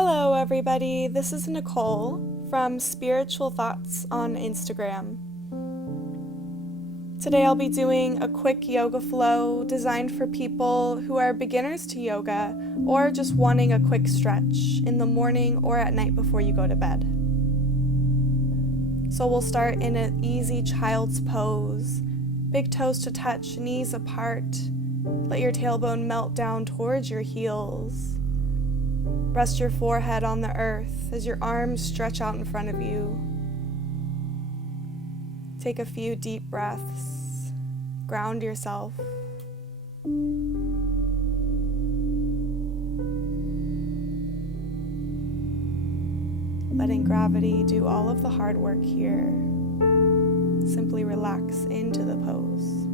Hello everybody, this is Nicole from Spiritual Thoughts on Instagram. Today I'll be doing a quick yoga flow designed for people who are beginners to yoga or just wanting a quick stretch in the morning or at night before you go to bed. So we'll start in an easy child's pose, big toes to touch, knees apart. Let your tailbone melt down towards your heels. Rest your forehead on the earth as your arms stretch out in front of you. Take a few deep breaths. Ground yourself. Letting gravity do all of the hard work here. Simply relax into the pose.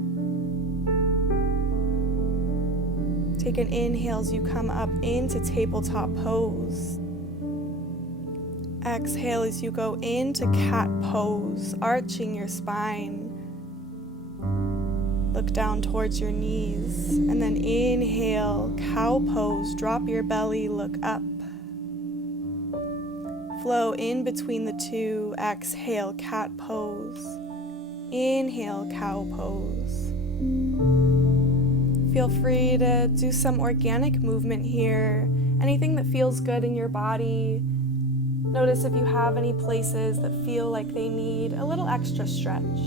Take an inhale as you come up into Tabletop Pose. Exhale as you go into Cat Pose, arching your spine. Look down towards your knees, and then inhale, Cow Pose, drop your belly, look up. Flow in between the two, exhale, Cat Pose. Inhale, Cow Pose. Feel free to do some organic movement here, anything that feels good in your body. Notice if you have any places that feel like they need a little extra stretch.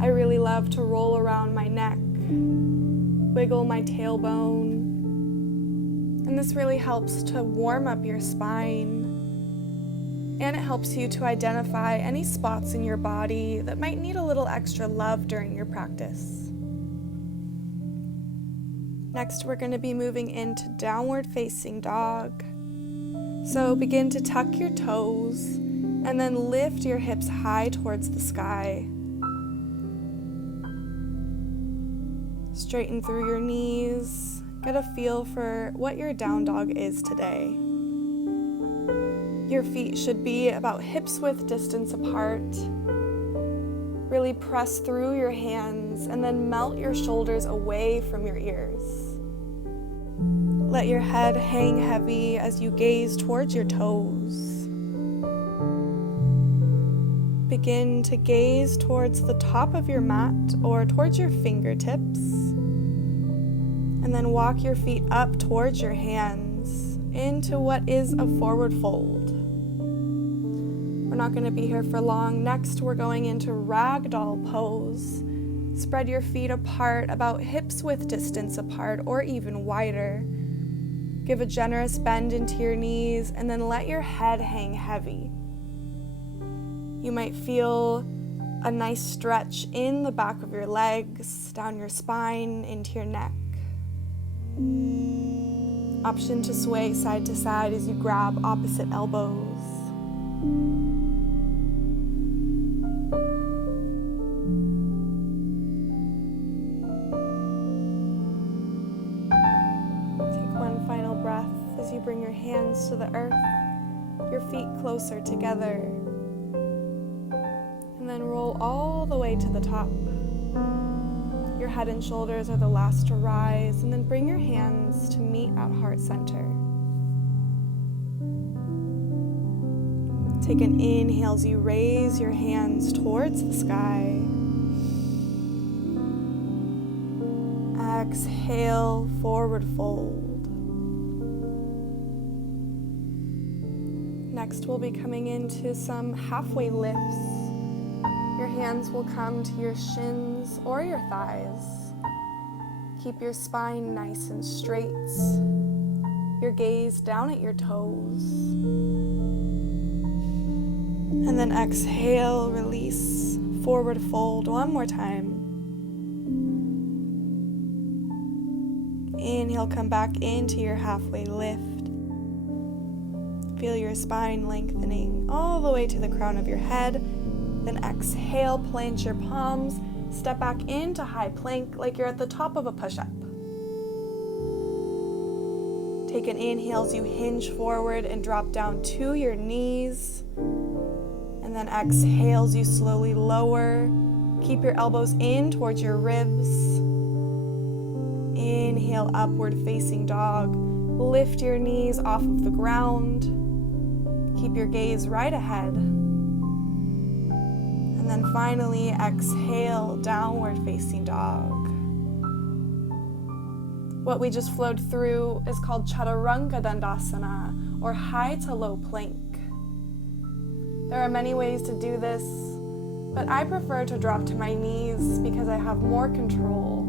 I really love to roll around my neck, wiggle my tailbone, and this really helps to warm up your spine, and it helps you to identify any spots in your body that might need a little extra love during your practice. Next, we're going to be moving into downward facing dog. So begin to tuck your toes and then lift your hips high towards the sky. Straighten through your knees. Get a feel for what your down dog is today. Your feet should be about hips width distance apart. Really press through your hands and then melt your shoulders away from your ears. Let your head hang heavy as you gaze towards your toes. Begin to gaze towards the top of your mat or towards your fingertips. And then walk your feet up towards your hands into what is a forward fold. We're not going to be here for long. Next, we're going into Ragdoll Pose. Spread your feet apart, about hips width distance apart or even wider. Give a generous bend into your knees and then let your head hang heavy. You might feel a nice stretch in the back of your legs, down your spine, into your neck. Option to sway side to side as you grab opposite elbows. As you bring your hands to the earth, your feet closer together, and then roll all the way to the top. Your head and shoulders are the last to rise, and then bring your hands to meet at heart center. Take an inhale as you raise your hands towards the sky. Exhale, forward fold. Next, we'll be coming into some halfway lifts. Your hands will come to your shins or your thighs. Keep your spine nice and straight. Your gaze down at your toes. And then exhale, release, forward fold one more time. Inhale, come back into your halfway lift. Feel your spine lengthening all the way to the crown of your head. Then exhale, plant your palms, step back into high plank like you're at the top of a push-up. Take an inhale as you hinge forward and drop down to your knees. And then exhale as you slowly lower. Keep your elbows in towards your ribs. Inhale, upward facing dog. Lift your knees off of the ground. Keep your gaze right ahead. And then finally, exhale, downward facing dog. What we just flowed through is called Chaturanga Dandasana, or high to low plank. There are many ways to do this, but I prefer to drop to my knees because I have more control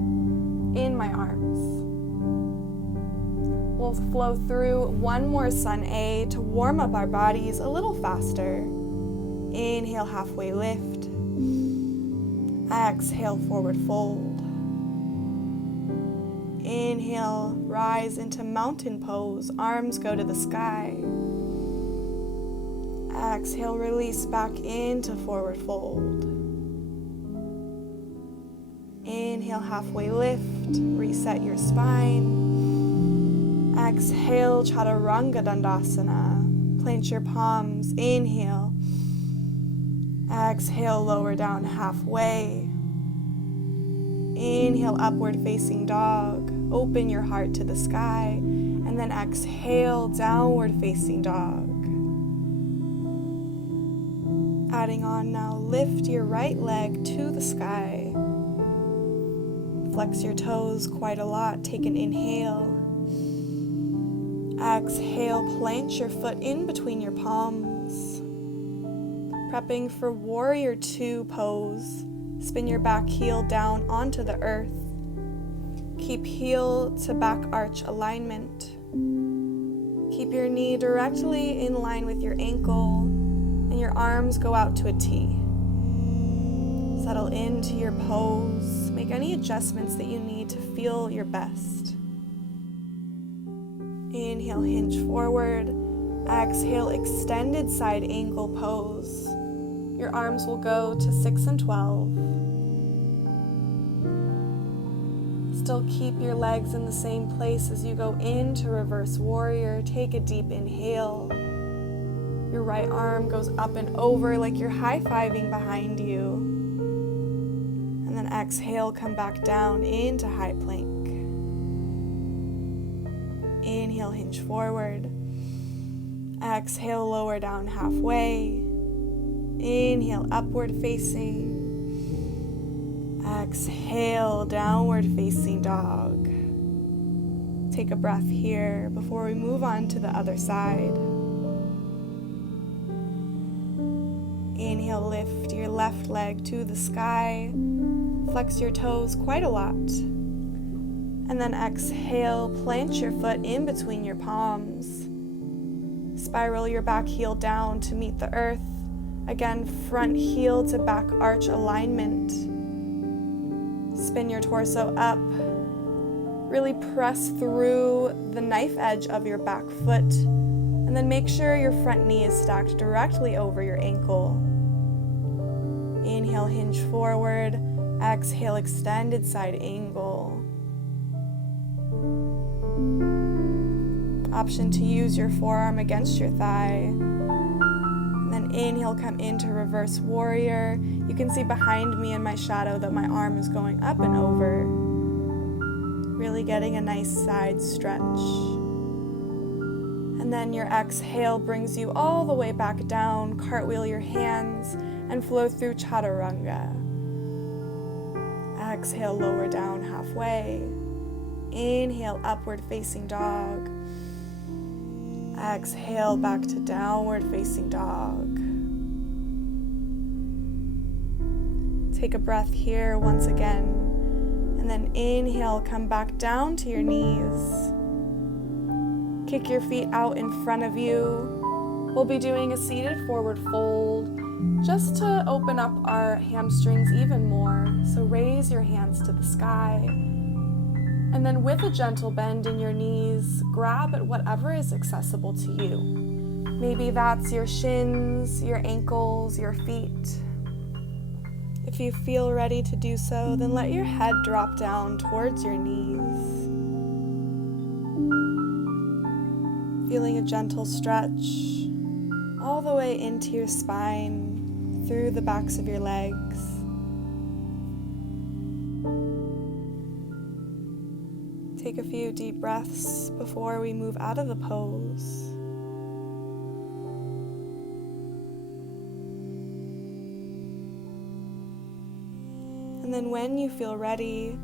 in my arms. We'll flow through one more Sun A to warm up our bodies a little faster. Inhale, halfway lift. Exhale, forward fold. Inhale, rise into mountain pose. Arms go to the sky. Exhale, release back into forward fold. Inhale, halfway lift. Reset your spine. Exhale, Chaturanga Dandasana. Plant your palms. Inhale. Exhale, lower down halfway. Inhale, upward facing dog. Open your heart to the sky. And then exhale, downward facing dog. Adding on now, lift your right leg to the sky. Flex your toes quite a lot. Take an inhale. Exhale, plant your foot in between your palms. Prepping for Warrior 2 pose. Spin your back heel down onto the earth. Keep heel to back arch alignment. Keep your knee directly in line with your ankle, and your arms go out to a T. Settle into your pose. Make any adjustments that you need to feel your best. Inhale, hinge forward. Exhale, extended side angle pose. Your arms will go to 6 and 12. Still keep your legs in the same place as you go into reverse warrior. Take a deep inhale. Your right arm goes up and over like you're high-fiving behind you. And then exhale, come back down into high plank. Inhale, hinge forward. Exhale, lower down halfway. Inhale, upward facing. Exhale, downward facing dog. Take a breath here before we move on to the other side. Inhale, lift your left leg to the sky. Flex your toes quite a lot. And then exhale, plant your foot in between your palms. Spiral your back heel down to meet the earth. Again, front heel to back arch alignment. Spin your torso up. Really press through the knife edge of your back foot. And then make sure your front knee is stacked directly over your ankle. Inhale, hinge forward. Exhale, extended side angle. Option to use your forearm against your thigh. And then inhale, come into reverse warrior. You can see behind me in my shadow that my arm is going up and over. Really getting a nice side stretch. And then your exhale brings you all the way back down. Cartwheel your hands and flow through Chaturanga. Exhale, lower down halfway. Inhale, upward facing dog. Exhale, back to downward facing dog. Take a breath here once again. And then inhale, come back down to your knees. Kick your feet out in front of you. We'll be doing a seated forward fold just to open up our hamstrings even more. So raise your hands to the sky. And then with a gentle bend in your knees, grab at whatever is accessible to you. Maybe that's your shins, your ankles, your feet. If you feel ready to do so, then let your head drop down towards your knees. Feeling a gentle stretch all the way into your spine, through the backs of your legs. Take a few deep breaths before we move out of the pose. And then when you feel ready,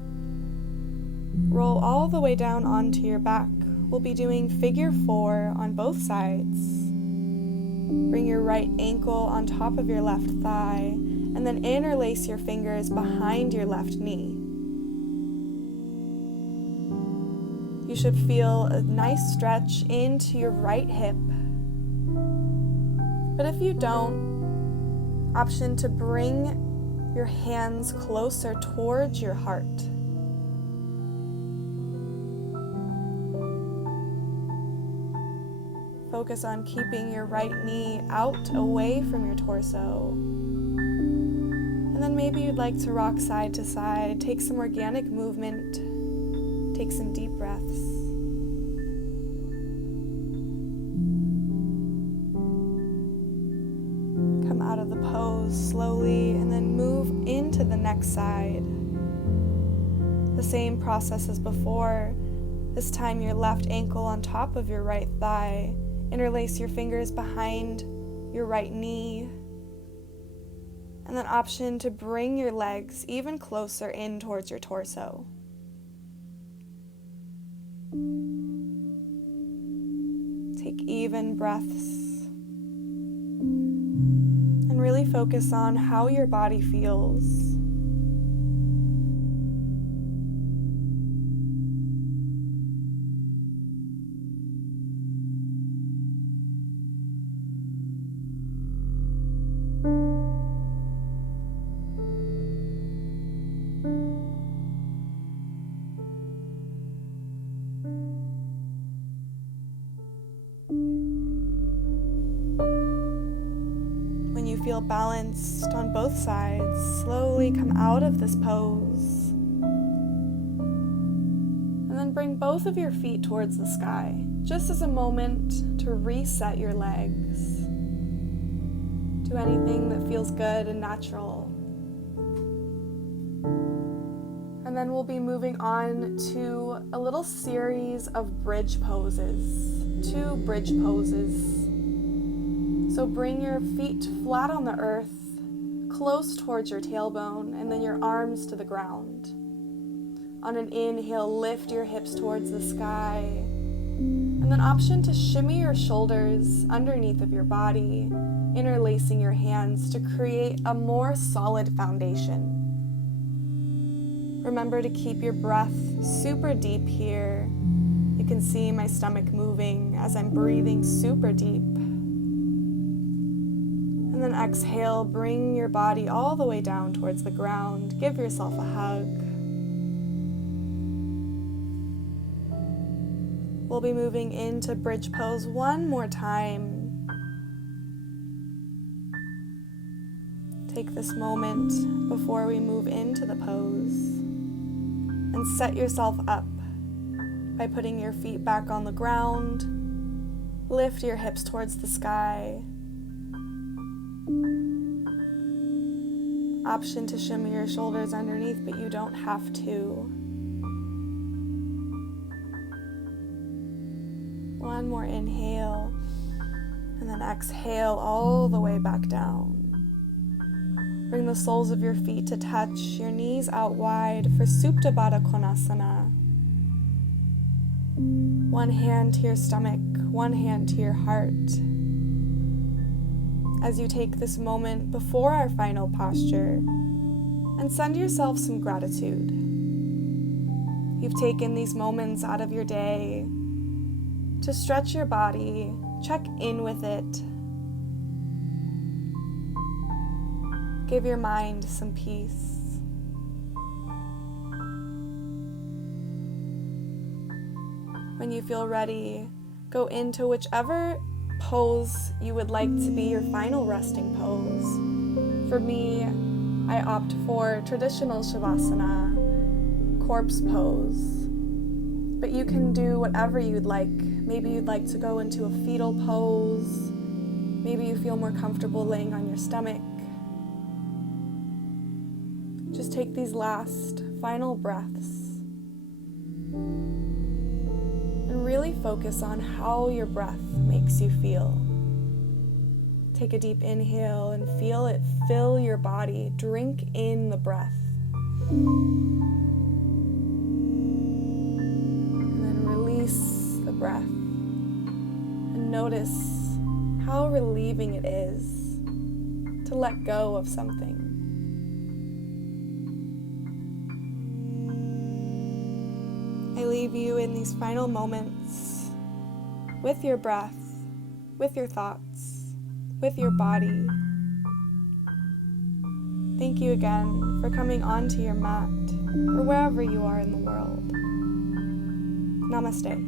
roll all the way down onto your back. We'll be doing figure 4 on both sides. Bring your right ankle on top of your left thigh, and then interlace your fingers behind your left knee. You should feel a nice stretch into your right hip. But if you don't, option to bring your hands closer towards your heart. Focus on keeping your right knee out away from your torso. And then maybe you'd like to rock side to side, take some organic movement, take some deep breaths. Come out of the pose slowly and then move into the next side. The same process as before. This time your left ankle on top of your right thigh. Interlace your fingers behind your right knee. And then option to bring your legs even closer in towards your torso. Take even breaths. And really focus on how your body feels. Feel balanced on both sides. Slowly come out of this pose. And then bring both of your feet towards the sky, just as a moment to reset your legs. Do anything that feels good and natural. And then we'll be moving on to a little series of bridge poses. 2 bridge poses. So bring your feet flat on the earth, close towards your tailbone, and then your arms to the ground. On an inhale, lift your hips towards the sky, and then option to shimmy your shoulders underneath of your body, interlacing your hands to create a more solid foundation. Remember to keep your breath super deep here. You can see my stomach moving as I'm breathing super deep. And then exhale, bring your body all the way down towards the ground. Give yourself a hug. We'll be moving into bridge pose one more time. Take this moment before we move into the pose. And set yourself up by putting your feet back on the ground. Lift your hips towards the sky. Option to shimmy your shoulders underneath, but you don't have to. One more inhale, and then exhale all the way back down. Bring the soles of your feet to touch, your knees out wide for Supta Baddha Konasana. One hand to your stomach, one hand to your heart. As you take this moment before our final posture, and send yourself some gratitude. You've taken these moments out of your day to stretch your body, check in with it. Give your mind some peace. When you feel ready, go into whichever pose you would like to be your final resting pose. For me, I opt for traditional Savasana, corpse pose. But you can do whatever you'd like. Maybe you'd like to go into a fetal pose. Maybe you feel more comfortable laying on your stomach. Just take these last final breaths. really focus on how your breath makes you feel. Take a deep inhale and feel it fill your body. Drink in the breath. And then release the breath. And notice how relieving it is to let go of something. I leave you in these final moments with your breath, with your thoughts, with your body. Thank you again for coming onto your mat or wherever you are in the world. Namaste.